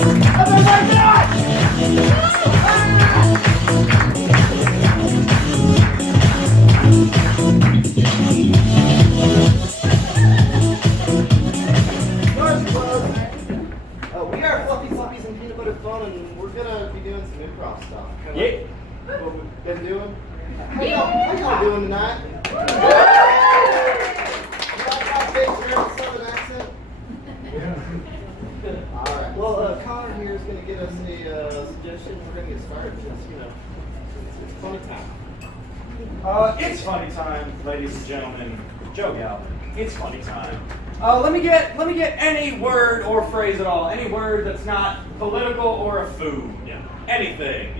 We are Puppies and Peanut Butter Fun, and we're gonna be doing some improv stuff. Yeah. What we've been doing. How y'all doing tonight? You like my big Southern accent? All right. Well, Connor here is gonna give us a suggestion. We're gonna get started. Just it's funny time. It's funny time, ladies and gentlemen. Joe Galvin. It's funny time. Let me get any word or phrase at all. Any word that's not political or a food. Yeah. Anything.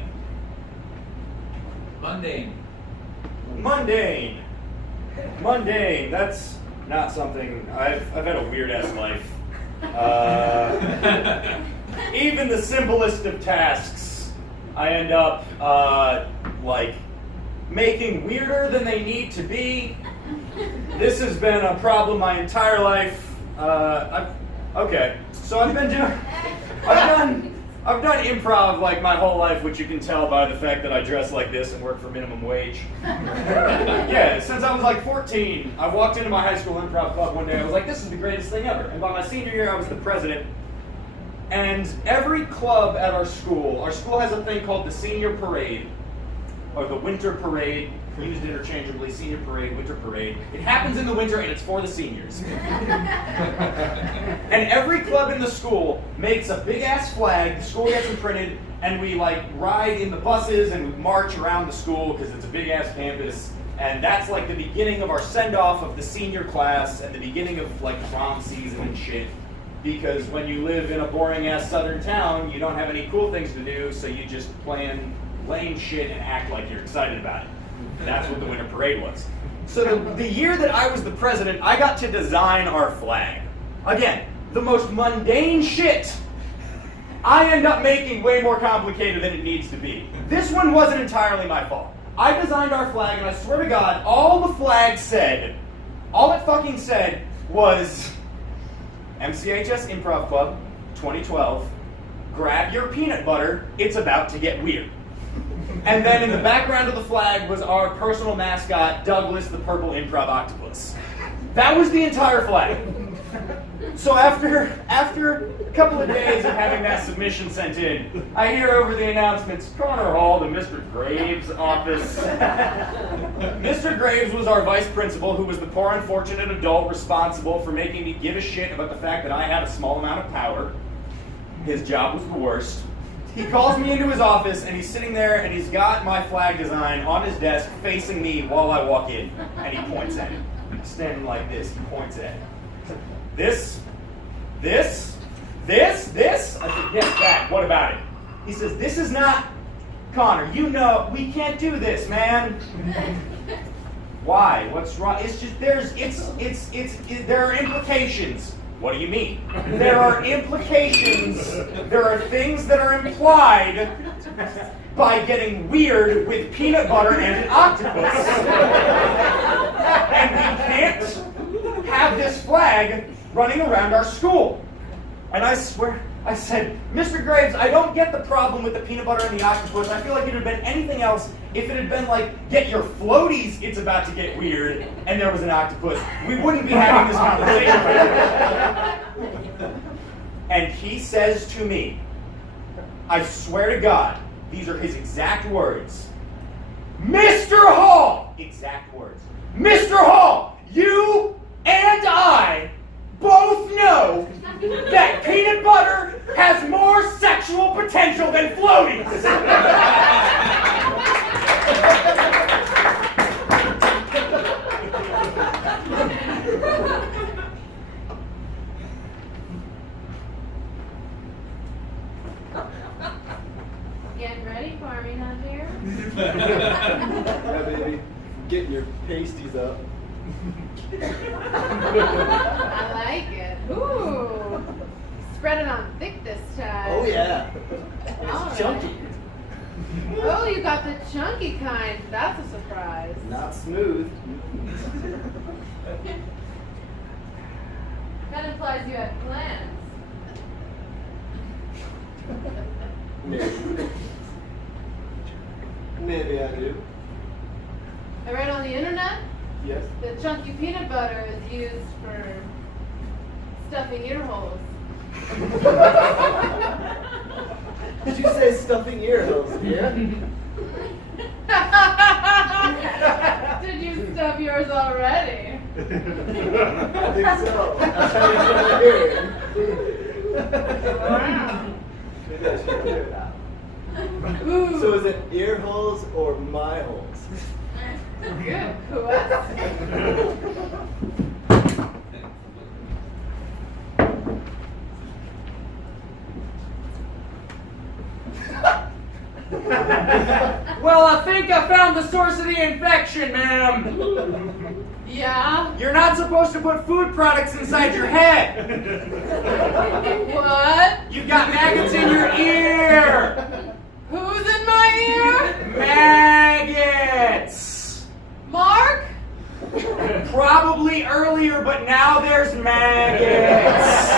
Mundane. Mundane. Mundane. That's not something. I've had a weird ass life. Even the simplest of tasks, I end up like making weirder than they need to be. This has been a problem my entire life. Okay, so I've done improv like my whole life, which you can tell by the fact that I dress like this and work for minimum wage. Yeah, since I was like 14, I walked into my high school improv club one day. I was like, this is the greatest thing ever. And by my senior year, I was the president. And every club at our school has a thing called the senior parade, or the winter parade, used interchangeably, senior parade, winter parade. It happens in the winter and it's for the seniors. And every club in the school makes a big ass flag, the school gets them printed, and we like ride in the buses and we march around the school because it's a big ass campus. And that's like the beginning of our send off of the senior class and the beginning of like prom season and shit. Because when you live in a boring ass southern town, you don't have any cool things to do, so you just plan lame shit and act like you're excited about it. That's what the winter parade was. So the year that I was the president, I got to design our flag. Again, the most mundane shit I end up making way more complicated than it needs to be. This one wasn't entirely my fault. I designed our flag, and I swear to God, all the flag said, all it fucking said was MCHS Improv Club 2012, grab your peanut butter, it's about to get weird. And then in the background of the flag was our personal mascot, Douglas the Purple Improv Octopus. That was the entire flag. So after a couple of days of having that submission sent in, I hear over the announcements, Connor Hall to Mr. Graves' office. Mr. Graves was our vice principal, who was the poor unfortunate adult responsible for making me give a shit about the fact that I had a small amount of power. His job was the worst. He calls me into his office, and he's sitting there, and he's got my flag design on his desk facing me while I walk in, and he points at it. Standing like this, he points at it. This? I said, yes, that. What about it? He says, this is not, Connor, you know, we can't do this, man. Why? What's wrong? It's just, there are implications. What do you mean? There are implications, there are things that are implied by getting weird with peanut butter and an octopus. And we can't have this flag running around our school. And I swear, I said, Mr. Graves, I don't get the problem with the peanut butter and the octopus. I feel like it would have been anything else if it had been like, get your floaties, it's about to get weird, and there was an octopus. We wouldn't be having this conversation. And he says to me, I swear to God, these are his exact words, Mr. Hall, exact words, Mr. Hall, you and I both know that peanut butter has more sexual potential than floaties. Getting ready for me, huh, dear? Yeah, baby. Getting your pasties up. I like it. Ooh. Spread it on thick this time. Oh yeah. All It's chunky. Oh, you got the chunky kind. That's a surprise. Not smooth. That implies you had plans. Maybe. Maybe I do. I read on the internet Yes. that chunky peanut butter is used for stuffing ear holes. Did you say stuffing ear holes, dear? Did you stuff yours already? I think so. That's how you're gonna hear it. Wow. Maybe I should clear it out. Ooh. So is it ear holes or my holes? Good question. Well, I think I found the source of the infection, ma'am. Yeah? You're not supposed to put food products inside your head. What? You've got maggots in your ear. Who's in my ear? Maggots. Mark? Probably earlier, but now there's maggots.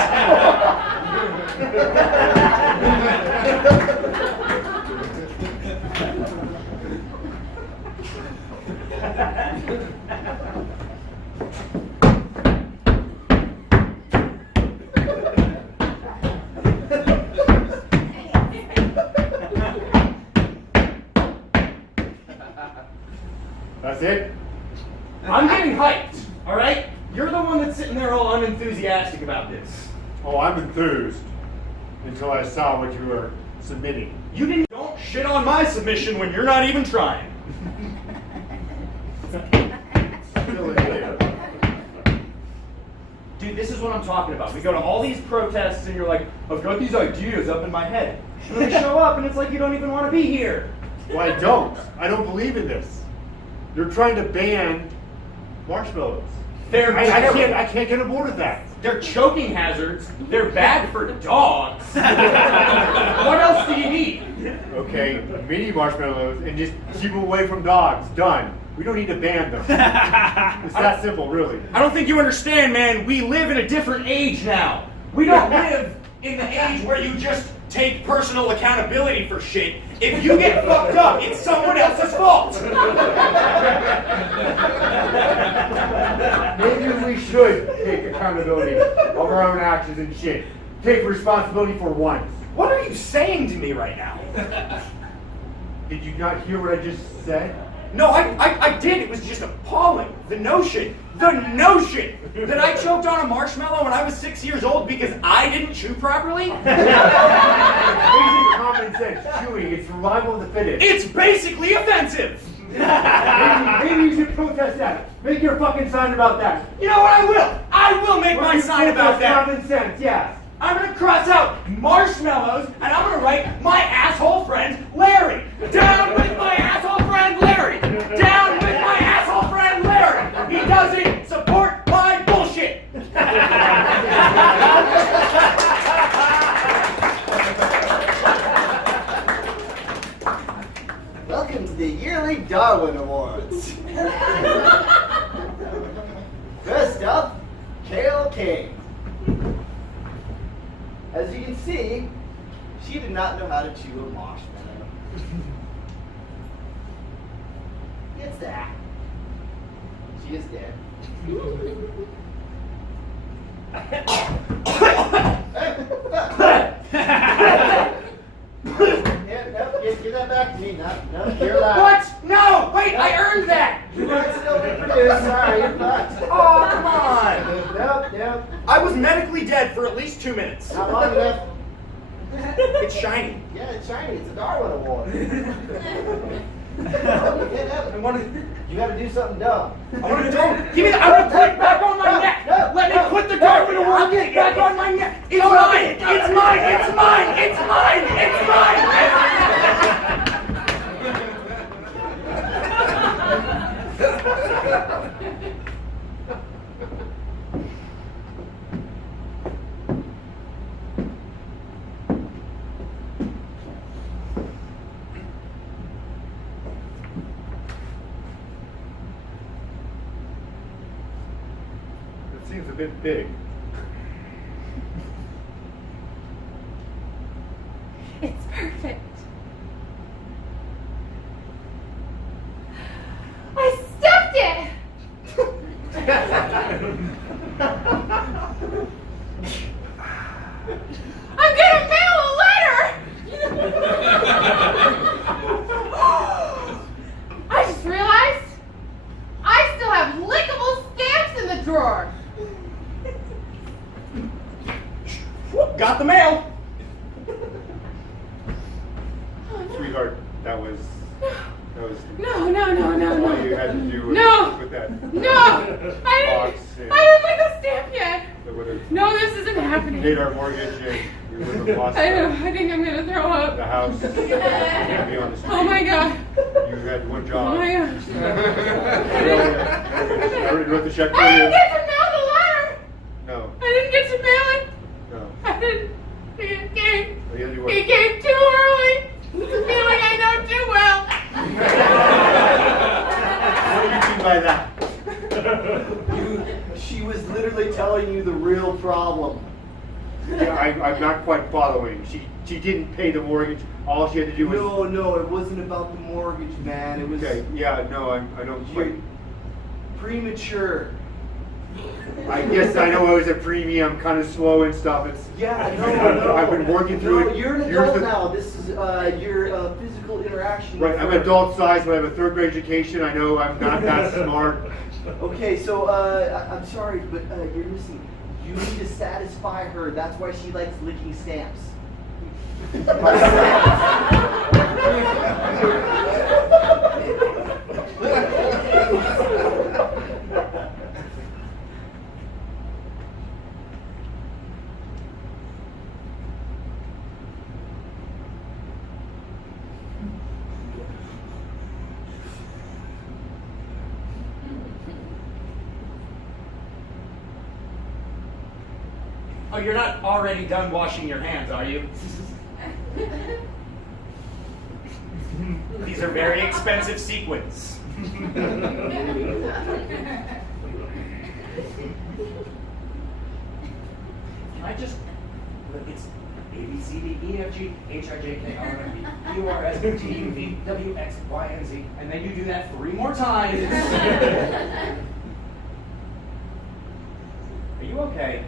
That's it? I'm getting hyped, all right? You're the one that's sitting there all unenthusiastic about this. Oh, I'm enthused until I saw what you were submitting. You didn't. Don't shit on my submission when you're not even trying. Still in there. Dude, this is what I'm talking about. We go to all these protests and you're like, I've got these ideas up in my head. And then we show up and it's like you don't even want to be here. Well, I don't. I don't believe in this. You're trying to ban marshmallows. They're I terrible. can't get aboard with that. They're choking hazards. They're bad for dogs. What else do you need? Okay, mini marshmallows and just keep them away from dogs. Done. We don't need to ban them. It's that simple, really. I don't think you understand, man. We live in a different age now. We don't live in the age where you just take personal accountability for shit. If you get fucked up, it's someone else's fault. Maybe we should take accountability of our own actions and shit. Take responsibility for once. What are you saying to me right now? Did you not hear what I just said? No, I did. It was just appalling. The notion that I choked on a marshmallow when I was 6 years old because I didn't chew properly? Basic common sense. Chewing. It's survival of the fittest. It's basically offensive. Maybe you should protest that. Make your fucking sign about that. You know what? I will make my sign about that. Common sense, yes. I'm gonna cross out marshmallows and I'm gonna write my asshole friend Larry. Down with my asshole friend Larry. Down with my asshole friend Larry. He doesn't support my bullshit. Welcome to the yearly Darwin Awards. First up, Kale King. As you can see, she did not know how to chew a marshmallow. It's that. She is dead. Give that back to me. No, you're alive. What? No! Wait, I earned that! You might still be produced. Sorry, you're fucked. Oh, come on! Nope. I was medically dead for at least 2 minutes. Not long enough. It's shiny. Yeah, it's shiny. It's a Darwin Award. Get up. You gotta do something dumb. I want to give me the. I want to put it back on my neck. Let me put the Darwin Award back on my neck. It's mine. It's mine. It's mine. It's mine. It's mine. It seems a bit big. It's perfect. got the mail. Sweetheart, that was No. all you had to do was No. put that No! box in. I didn't make a stamp yet! That would have No, this isn't happening. paid our mortgage and we would have lost I think I'm gonna throw up. the house and be on the street. Oh my god. You had one Oh job. my god. I already wrote the check for I didn't you. get to mail the letter! No, I didn't get to mail it! no. I didn't. It came. Well, you had to do It what? came too early! It's a feeling I know too well! What do you mean by that? She was literally telling you the real problem. Yeah, I'm not quite following. She didn't pay the mortgage. All she had to do was. No, it wasn't about the mortgage, man. It was Okay, yeah, no, I don't quite. you're premature. I guess I know it was a premium, kind of slow and stuff. It's Yeah, no. I've been working through No, it. you're an You're adult the- now. This is your physical interaction. Right, with I'm her. adult size, but I have a third grade education. I know I'm not that smart. Okay, so I'm sorry, but you're missing. You need to satisfy her. That's why she likes licking stamps. Oh, you're not already done washing your hands, are you? These are very expensive sequins. Can I just, it's A, B, C, D, E, F, G, H, I, J, K, L, M, N, P, Q, R, S, T, U, V, W, X, Y, and Z, and then you do that 3 more times. Are you okay?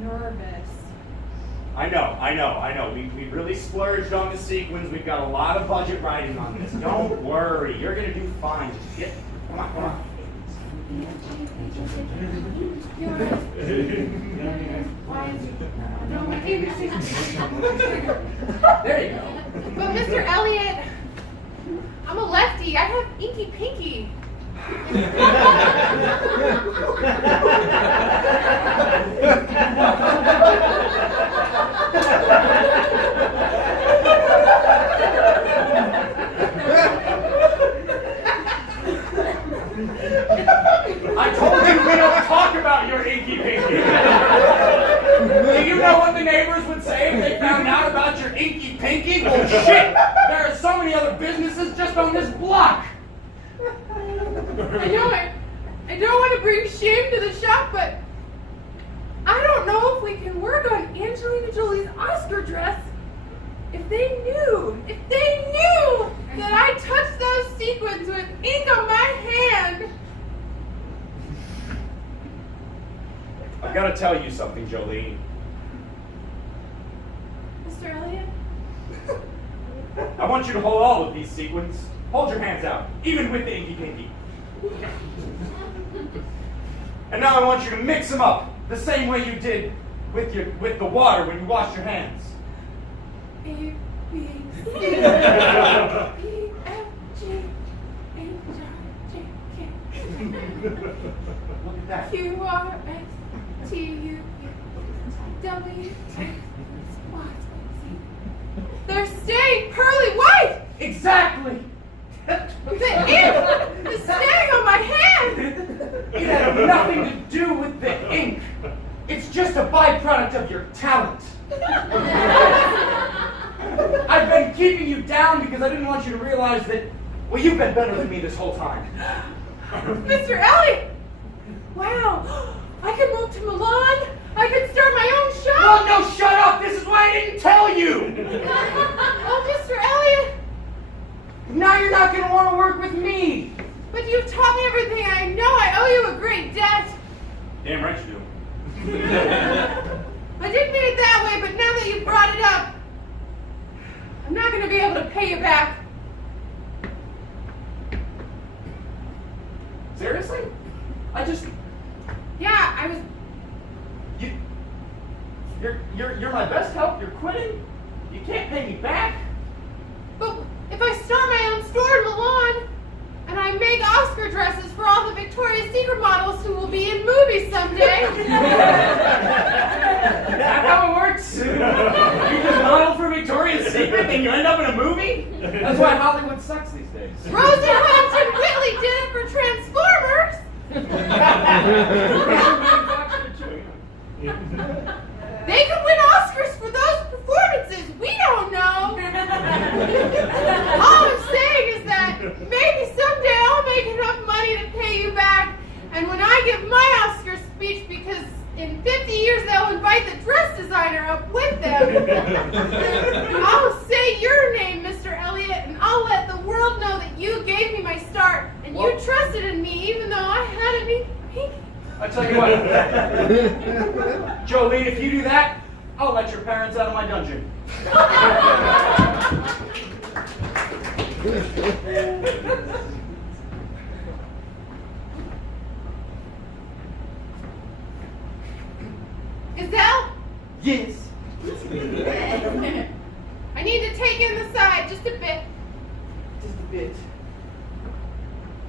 Nervous. I know. We really splurged on the sequins. We've got a lot of budget riding on this. Don't worry. You're going to do fine. Just get, come on. There you go. But Mr. Elliot, I'm a lefty. I have inky pinky. I told you we don't talk about your inky pinky. Do you know what the neighbors would say if they found out about your inky pinky? Well, shit! There are so many other businesses just on this block. I don't want to bring shame to the shop, but I don't know if we can work on Angelina Jolie's Oscar dress. If they knew that I touched those sequins with ink on my hand. I've got to tell you something, Jolene. Mr. Elliot? I want you to hold all of these sequins. Hold your hands out, even with the inky pinky. And now I want you to mix them up the same way you did with the water when you washed your hands. A, B, C, D, E, F, G, H, I, J, K. Look at that. Q, R, S, T, U, V, W, X, Y, Z. They're staying pearly white! Exactly! The ink is staying on my hand! It had nothing to do with the ink. It's just a byproduct of your talent. I've been keeping you down because I didn't want you to realize that, well, you've been better than me this whole time. Mr. Elliot! Wow! I can move to Milan! I can start my own shop! No, shut up! This is why I didn't tell you! Oh, Mr. Elliot! Now you're not going to want to work with me! But you've taught me everything I know. I owe you a great debt. Damn right you do. I didn't mean it that way, but now that you've brought it up, I'm not going to be able to pay you back. Seriously? Yeah, I was... You... You're my best help. You're quitting. You can't pay me back. But if I start my own store in Milan, and I make Oscar dresses for all the Victoria's Secret models who will be in movies someday. That's how it works. You just model for Victoria's Secret and you end up in a movie? That's why Hollywood sucks these days. Rosenhunt and Whitley did it for Transformers. They could win Oscars for those performances. We don't know. All I'm saying is that maybe someday I'll make enough money to pay you back. And when I give my Oscar speech, because in 50 years they'll invite the dress designer up with them, I'll say your name, Mr. Elliott, and I'll let the world know that you gave me my start. And you trusted in me even though I hadn't even peeked. I'll tell you what, Jolene, if you do that, I'll let your parents out of my dungeon. Gazelle? Yes. I need to take in the side just a bit. Just a bit.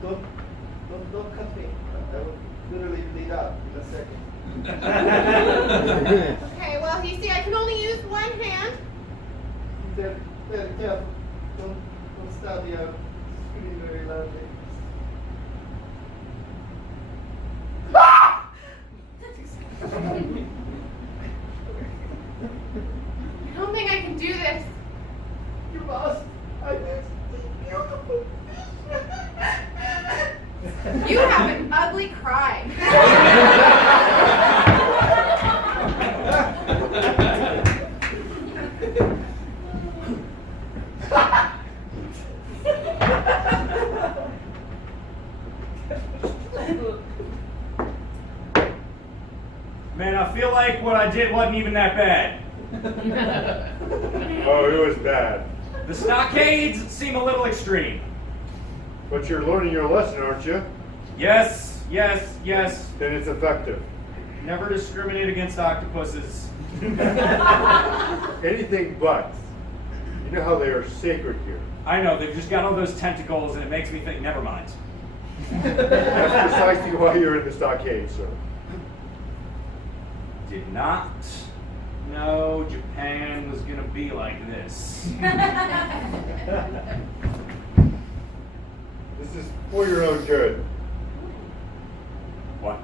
Don't cut me. I will literally bleed out in a second. Okay, well, you see, I can only use one hand. Very careful. Don't start the screaming very loudly. I don't think I can do this. You must. I miss these beautiful You have an ugly cry. Man, I feel like what I did wasn't even that bad. Oh, it was bad. The stockades seem a little extreme. But you're learning your lesson, aren't you? Yes, yes, yes. Then it's effective. Never discriminate against octopuses. Anything but. You know how they are sacred here. I know, they've just got all those tentacles and it makes me think, never mind. That's precisely why you're in the stockade, sir. Did not know Japan was gonna be like this. This is for your own good. What?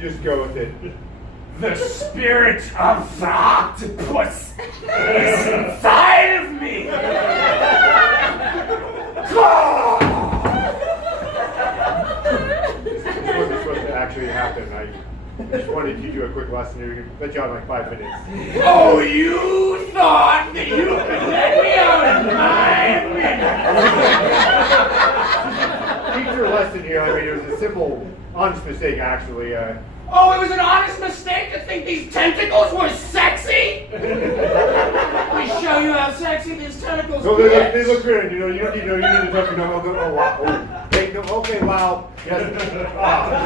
Just go with it. The spirit of the octopus is inside of me! This wasn't supposed to actually happen. I just wanted to teach you a quick lesson here. Let you out in like 5 minutes. Oh, you thought that you could let me out in 5 minutes? Teach your lesson here. I mean, it was a simple, honest mistake, actually. Oh, it was an honest mistake to think these tentacles were sexy? Let me show you how sexy these tentacles No, get. they look good. You know, you don't need to. You need to talk. Oh, wow. Oh, hey, no, okay, wow. Yes. Ah.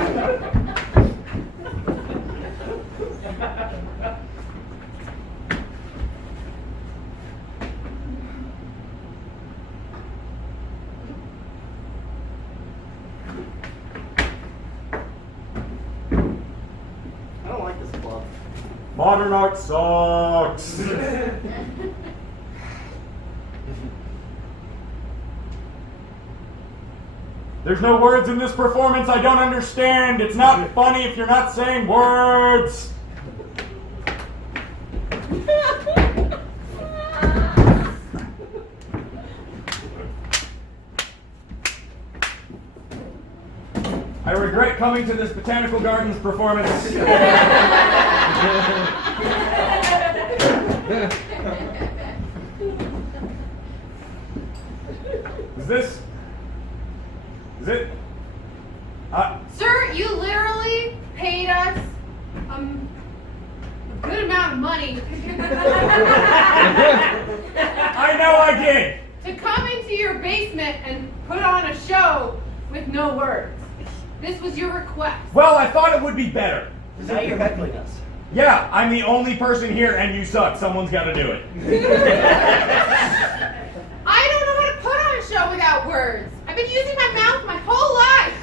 I don't like this club. Modern art sucks. There's no words in this performance I don't understand. It's not funny if you're not saying words. I regret coming to this Botanical Gardens performance. Is it? Sir, you literally paid us a good amount of money I know I did. to come into your basement and put on a show with no words. This was your request. Well, I thought it would be better. Now you're heckling us. Yeah, I'm the only person here and you suck. Someone's got to do it. I don't know how to put on a show without words. I've been using my mouth my whole life.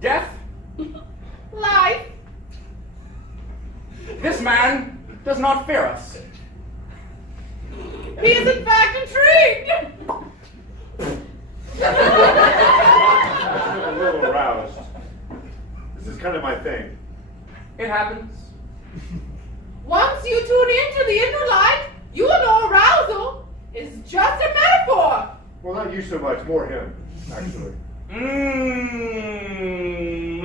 Death? Life. This man does not fear us. He is in fact intrigued. I'm a little aroused. This is kind of my thing. It happens. Once you tune into the inner light, you will know arousal is just a metaphor. Well, not you so much, more him, actually.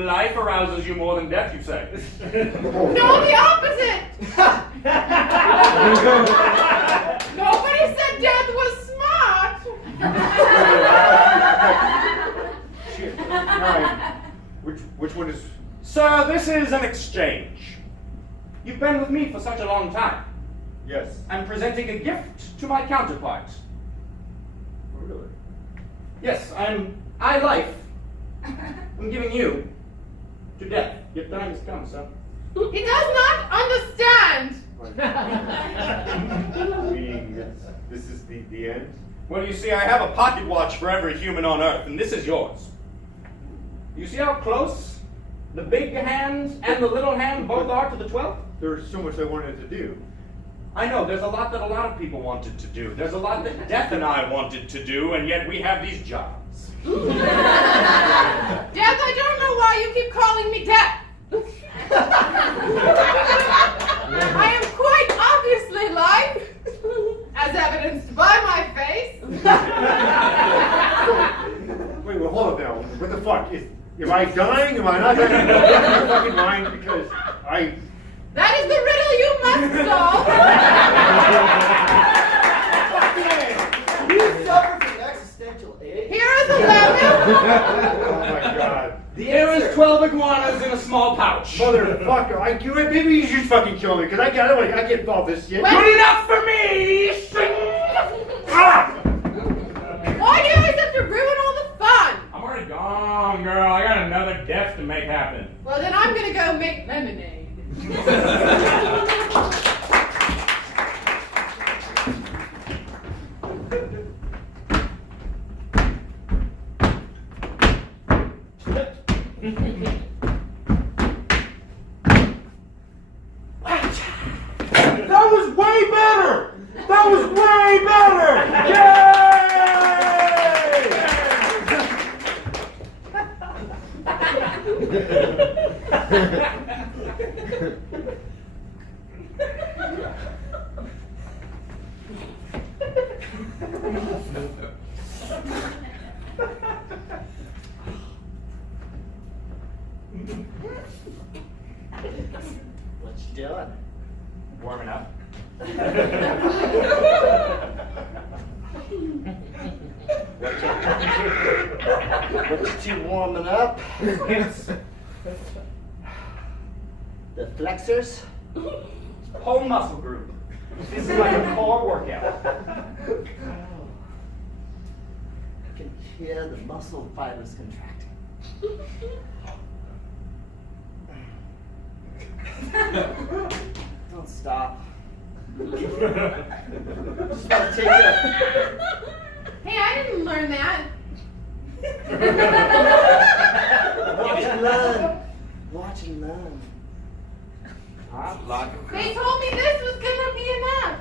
Life arouses you more than death, you say? No, the opposite. Nobody said death was smart. Shit. Nine. Which one is... Sir, this is an exchange. You've been with me for such a long time. Yes. I'm presenting a gift to my counterpart. Oh, really? Yes, I life. I'm giving you to death. Your time has come, sir. He does not understand. Meaning this is the end? Well, you see, I have a pocket watch for every human on Earth, and this is yours. You see how close the big hand and the little hand both are to the 12th? There's so much I wanted to do. I know, there's a lot that a lot of people wanted to do. There's a lot that Death and I wanted to do, and yet we have these jobs. Death, I don't know why you keep calling me Death. I am quite obviously life, as evidenced by my face. Wait, well, hold up now. What the fuck? Am I dying? Am I not dying? Am I out of my fucking mind? Because That is the riddle you must solve. You suffer from existential age. Here is 11. Oh my god. There is 12 iguanas in a small pouch. Motherfucker. Maybe you should fucking kill me, because I can't follow this shit. Well- Good enough for me! Ah! Why do you always have to ruin all the fun? I'm already gone, girl. I got another death to make happen. Well, then I'm gonna go make lemonade. That was way better! That was way better! What you doing? Warming up. What you two warming up? It's The flexors? whole muscle group. This is like a core workout. I can hear the muscle fibers contracting. Don't stop. Just want to take a Hey, I didn't learn that. watch and learn. Watch and learn. They told me this was gonna be enough.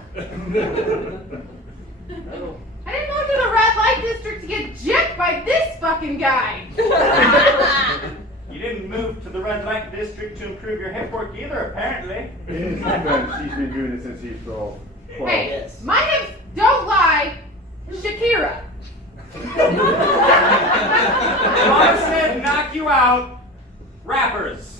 Oh. I didn't go to the red light district to get jipped by this fucking guy. You didn't move to the red light district to improve your hip work either, apparently. She's been doing it since he's 12. Hey, yes. my hips don't lie. Shakira. Mama said knock you out. Rappers.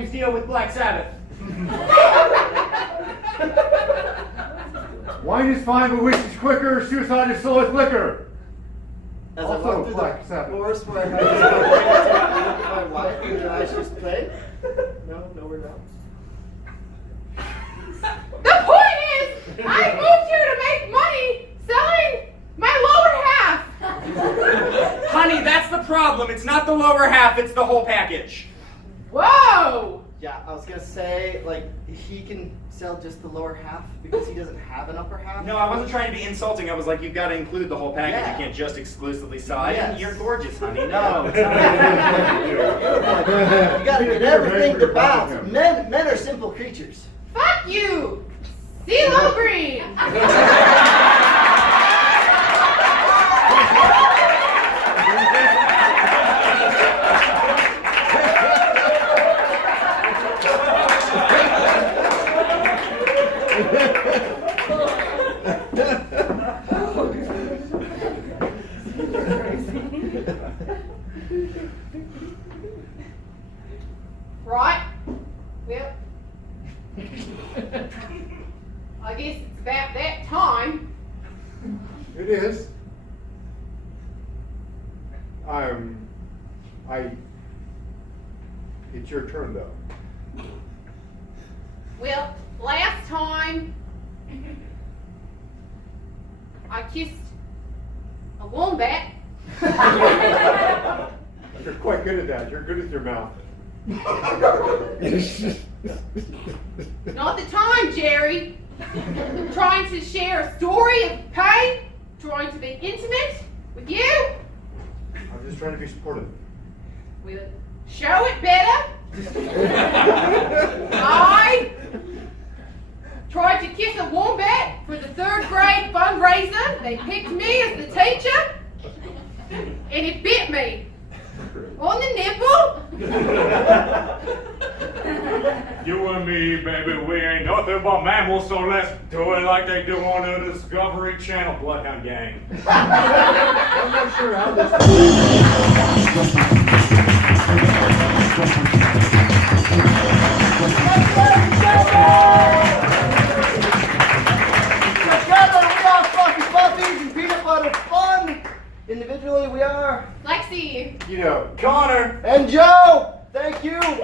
James Dio with Black Sabbath. Wine is fine, but wish is quicker. Suicide is slow as liquor. As Also, I walk through Black the Sabbath. forest where I have this opportunity with my wife and I just play. No, we're not. The point is, I moved here to make money selling my lower half. Honey, that's the problem. It's not the lower half, it's the whole package. Whoa! Yeah, I was gonna say, like, he can sell just the lower half because he doesn't have an upper half. No, I wasn't trying to be insulting. I was like, you've got to include the whole package. Yeah. You can't just exclusively sell. Yes. You're gorgeous, honey. No. You gotta get everything to balance. Men are simple creatures. Fuck you! CeeLo Green! Right? Well, I guess it's about that time. It is. It's your turn though. Well, last time I kissed a wombat. You're quite good at that. You're good with your mouth. Not the time, Jerry. I'm trying to share a story of pain, trying to be intimate with you. I'm just trying to be supportive. We'll show it better. I tried to kiss a wombat for the 3rd grade fundraiser. They picked me as the teacher, and it bit me on the nipple. You and me, baby, we ain't nothing but mammals, so let's do it like they do on the Discovery Channel, Bloodhound Gang. I'm not sure how this. Together we are Fluffy Puppies and Peanut Butter Fun. Individually we are. Lexi. You know, Connor. And Joe, thank you. And see you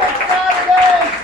next Saturday.